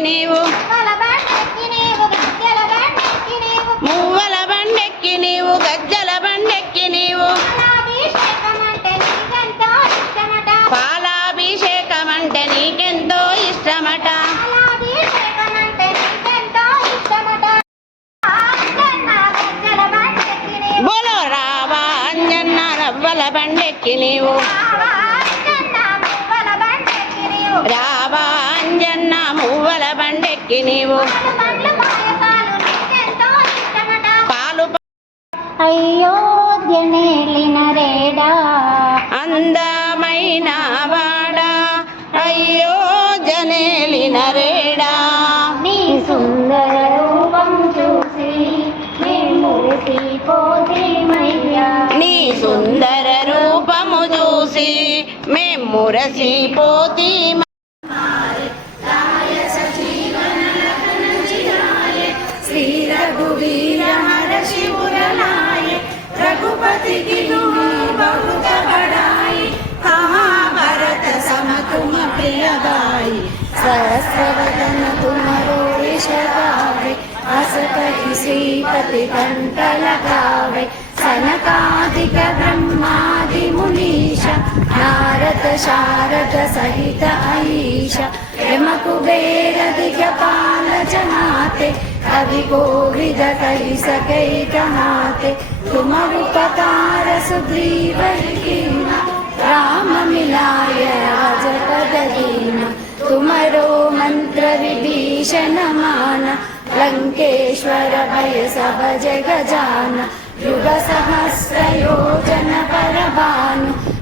నీవు మువ్వల బండెక్కి నీవు గజ్జల బండెక్కి నీవు పాలాభిషేకం అంటే నీకెంతో ఇష్టమట. బోలో రావాన్యన్న రవ్వల బండెక్కి నీవు మువ్వల బండెక్కి నీవు? పాలు అయోధ్యనేలిన రేడా అందమైన వాడా అయ్యో జనేలిన రేడా నీ సుందర రూపం చూసి మేము నీ సుందర రూపము చూసి మేం మురసిపోతీ रघुवीर हर शिवर लाए रघुपति बहुत बड़ाई कहाँ भरत सम तुम गाई सहस्रवदन तुम रोष गावे अस कहि श्रीपति कंठ लगावे सनकादिक ब्रह्मादि मुनीश नारद शारद सहित ऐश यम कुबेर दिगपाल जनाते ि सकैकमाकार सुध्रीवीन राम मिलाय राजपदीन तुमरो मन्त्रविभीषण मान लङ्केश्वर भय सब जग युगसहस्रयोजन परभानु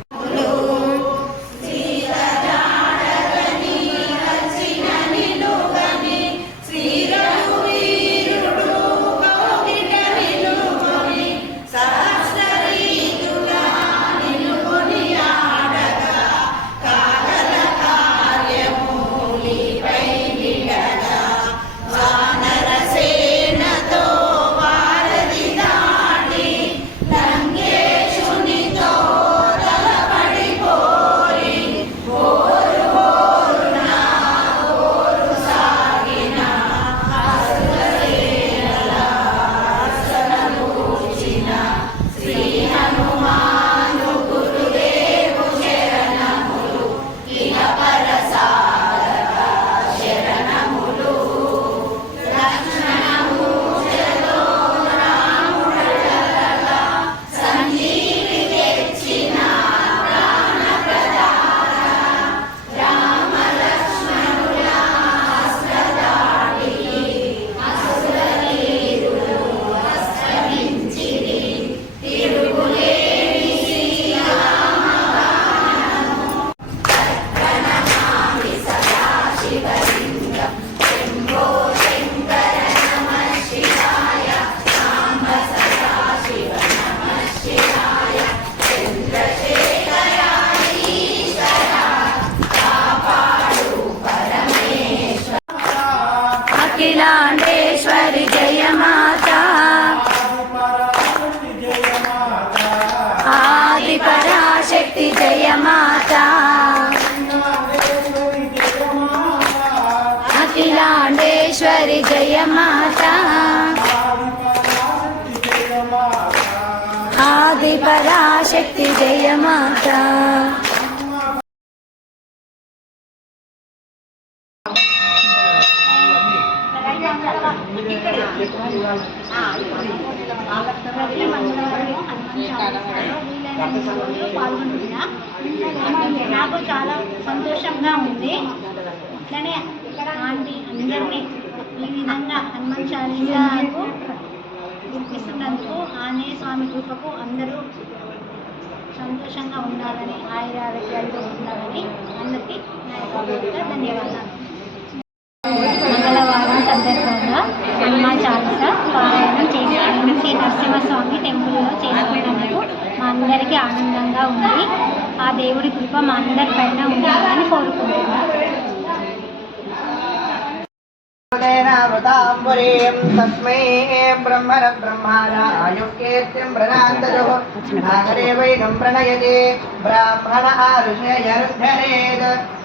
అఖిలాండేశ్వరి జయ మాత ఆది పరాశక్తి జయ మాత అఖిలాండేశ్వరి జయ మాత ఆది పరాశక్తి జయ మాత నాకు చాలా సంతోషంగా ఉంది అట్లనే ఆంటీ అందరినీ ఈ విధంగా హనుమాన్ చాలీసాకు గుర్తిస్తున్నందుకు ఆంజనేయ స్వామి కృపకు అందరూ సంతోషంగా ఉండాలని ఆయుర ఆరోగ్యాలతో ఉండాలని అందరికీ నా యొక్క ధన్యవాదాలు మంగళవారం సందర్భంగా హనుమాన్ చాలీసా నరసింహస్వామి టెంపుల్లో చేసుకున్నందుకు మా అందరికీ ఆనందంగా ఉంది ఆ దేవుడి కృప మా అందరి పైన ఉండాలని కోరుకుంటున్నాను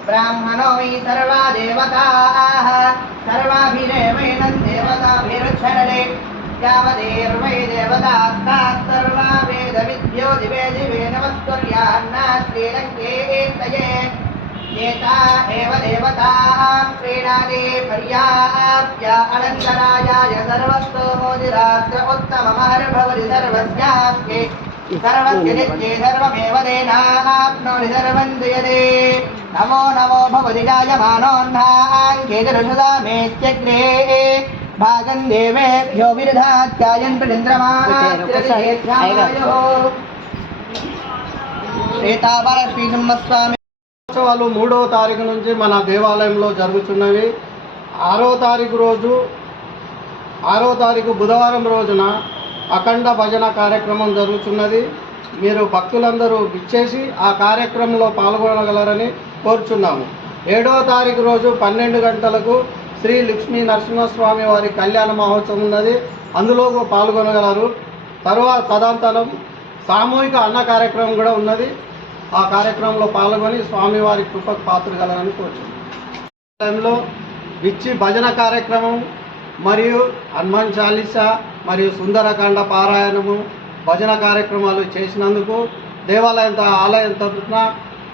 బ్రాహ్మణో సర్వా సర్వాభిరేవైనం యావదే దేవతాభిరుచ్చరणे యావదేర్వై దేవతాస్తాः సర్వా వేద విద్యో దివే దివే నమస్కుర్యాన్నా శ్రీలంకేతయే ఏతా ఏవ దేవతాः ప్రీణాది పర్యాప్య అనంతరాయాయ సర్వస్తోమోదిరాత్ర ఉత్తమమహర్భవతి సర్వస్యాస్తి. సర్వస్య నిత్యే సర్వమేవ దేనాప్నోతి సర్వం జయతే నమో నమో భవతి జాయమానోన్ధాంకేతరుషుదామేత్యగ్రే భాగం దేవేభ్యో విరుధాత్యాయన్ ప్రింద్రమాత్రదిహేధ్యాయో శ్వేతావరశ్రీసింహస్వామి ఉత్సవాలు మూడవ తారీఖు నుంచి మన దేవాలయంలో జరుగుతున్నవి. ఆరో తారీఖు రోజు ఆరో తారీఖు బుధవారం రోజున అఖండ భజన కార్యక్రమం జరుగుతున్నది. మీరు భక్తులందరూ విచ్చేసి ఆ కార్యక్రమంలో పాల్గొనగలరని కోరుచున్నాము. ఏడవ తారీఖు రోజు పన్నెండు గంటలకు శ్రీ లక్ష్మీ నరసింహస్వామి వారి కళ్యాణ మహోత్సవం ఉన్నది. అందులో పాల్గొనగలరు. తర్వాత తదనంతరం సామూహిక అన్న కార్యక్రమం కూడా ఉన్నది. ఆ కార్యక్రమంలో పాల్గొని స్వామివారి కృపకు పాత్రగలరని కోరుచున్నాం. టైంలో విచ్చి భజన కార్యక్రమం మరియు హనుమాన్ చాలీసా మరియు సుందరకాండ పారాయణము భజన కార్యక్రమాలు చేసినందుకు దేవాలయం ఆలయం తరఫున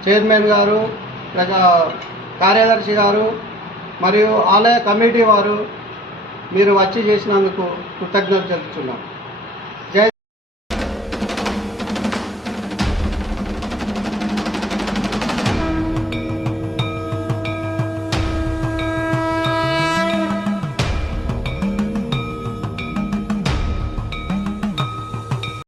చైర్మన్ గారు ప్రజా కార్యదర్శి గారు మరియు ఆలయ కమిటీ వారు మీరు వచ్చి చేసినందుకు కృతజ్ఞతలు తెలుపుతున్నాం